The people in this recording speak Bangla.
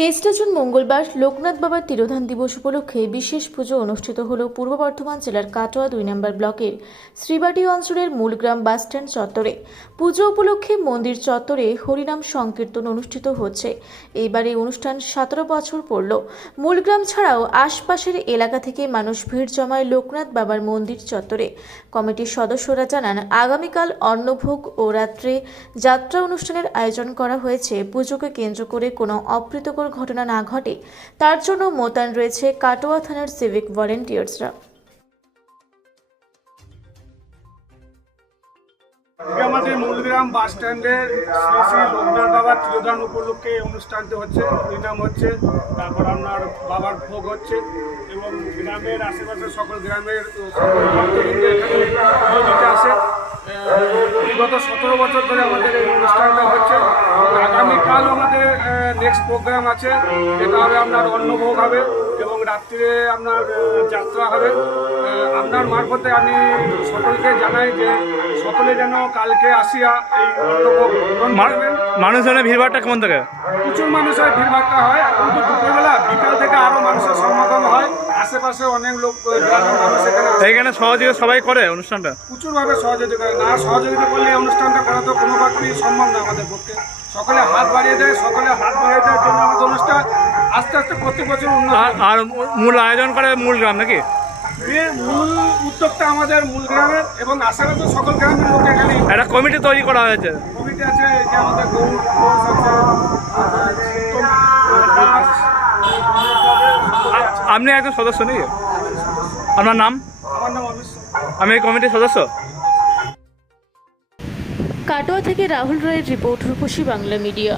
তেইশটা জুন মঙ্গলবার লোকনাথ বাবার তিরোধান দিবস উপলক্ষে বিশেষ পুজো অনুষ্ঠিত হল পূর্ব বর্ধমান জেলার কাটোয়া দুই নম্বর ব্লকের শ্রীবাটি অঞ্চলের মূলগ্রাম বাসস্ট্যান্ড চত্বরে। পুজো উপলক্ষে মন্দির চত্বরে হরিনাম সংকীর্তন অনুষ্ঠিত হচ্ছে। এইবার এই অনুষ্ঠান সতেরো বছর পড়ল। মূলগ্রাম ছাড়াও আশপাশের এলাকা থেকে মানুষ ভিড় জমায় লোকনাথ বাবার মন্দির চত্বরে। কমিটির সদস্যরা জানান, আগামীকাল অন্নভোগ ও রাত্রে যাত্রা অনুষ্ঠানের আয়োজন করা হয়েছে। পুজোকে কেন্দ্র করে কোনো অপ্রীতকর ঘটনা না ঘটে, তার জন্য মোতায়েন রয়েছে কাটোয়া থানার সিভিক ভলেন্টিয়ার্সরা আমাদের মূলগ্রাম বাস স্ট্যান্ডের শ্রী শ্রী লোকনাথ বাবার তিরোধান উপলক্ষে অনুষ্ঠানটি হচ্ছে। হরিনাম হচ্ছে, তারপর আপনার বাবার ভোগ হচ্ছে এবং গ্রামের আশেপাশের সকল গ্রামের আসে বিগত সতেরো বছর ধরে আমাদের এই অনুষ্ঠানটা হচ্ছে। নেক্সট প্রোগ্রাম আছে এটা হবে আপনার অন্নভোগ হবে এবং রাত্রিরে আপনার যাত্রা হবে। আপনার মারফতে আমি সকলকে জানাই যে সকলে যেন কালকে আসিয়া এই অন্নভোগ মানুষজনের ভিড়ভাড়টা কেমন থাকে? প্রচুর মানুষের ভিড়ভাড়টা হয় এখন তো দুপুরবেলা বিকাল থেকে আরও মানুষের সমাগম হয়। আশেপাশে অনেক লোক এখানে। সহযোগিতা সবাই করে অনুষ্ঠানটা? প্রচুরভাবে সহযোগিতা করে। না সহযোগিতা করলে অনুষ্ঠানটা করা তো কোনো পাত্রই সম্ভব না আমাদের পক্ষে। সকলে হাত বাড়িয়ে দেয় সকলে হাত বাড়িয়ে দেওয়ার জন্য আমাদের অনুষ্ঠান। আস্তে আস্তে প্রত্যেক বছর উন্নত আর মূল আয়োজন করে মূল গ্রাম নাকি? মূল উদ্যোগটা আমাদের মূল গ্রামের এবং আশেপাশে সকল গ্রামের লোক এখানে একটা কমিটি তৈরি করা হয়েছে। কমিটি আছে যে আমাদের গৌর আপনি একজন সদস্য নাকি? আপনার নাম? আমার নাম অমিত আমি এই কমিটির সদস্য? কাটোয়া থেকে রাহুল রায়ের রিপোর্ট রূপসী বাংলা মিডিয়া।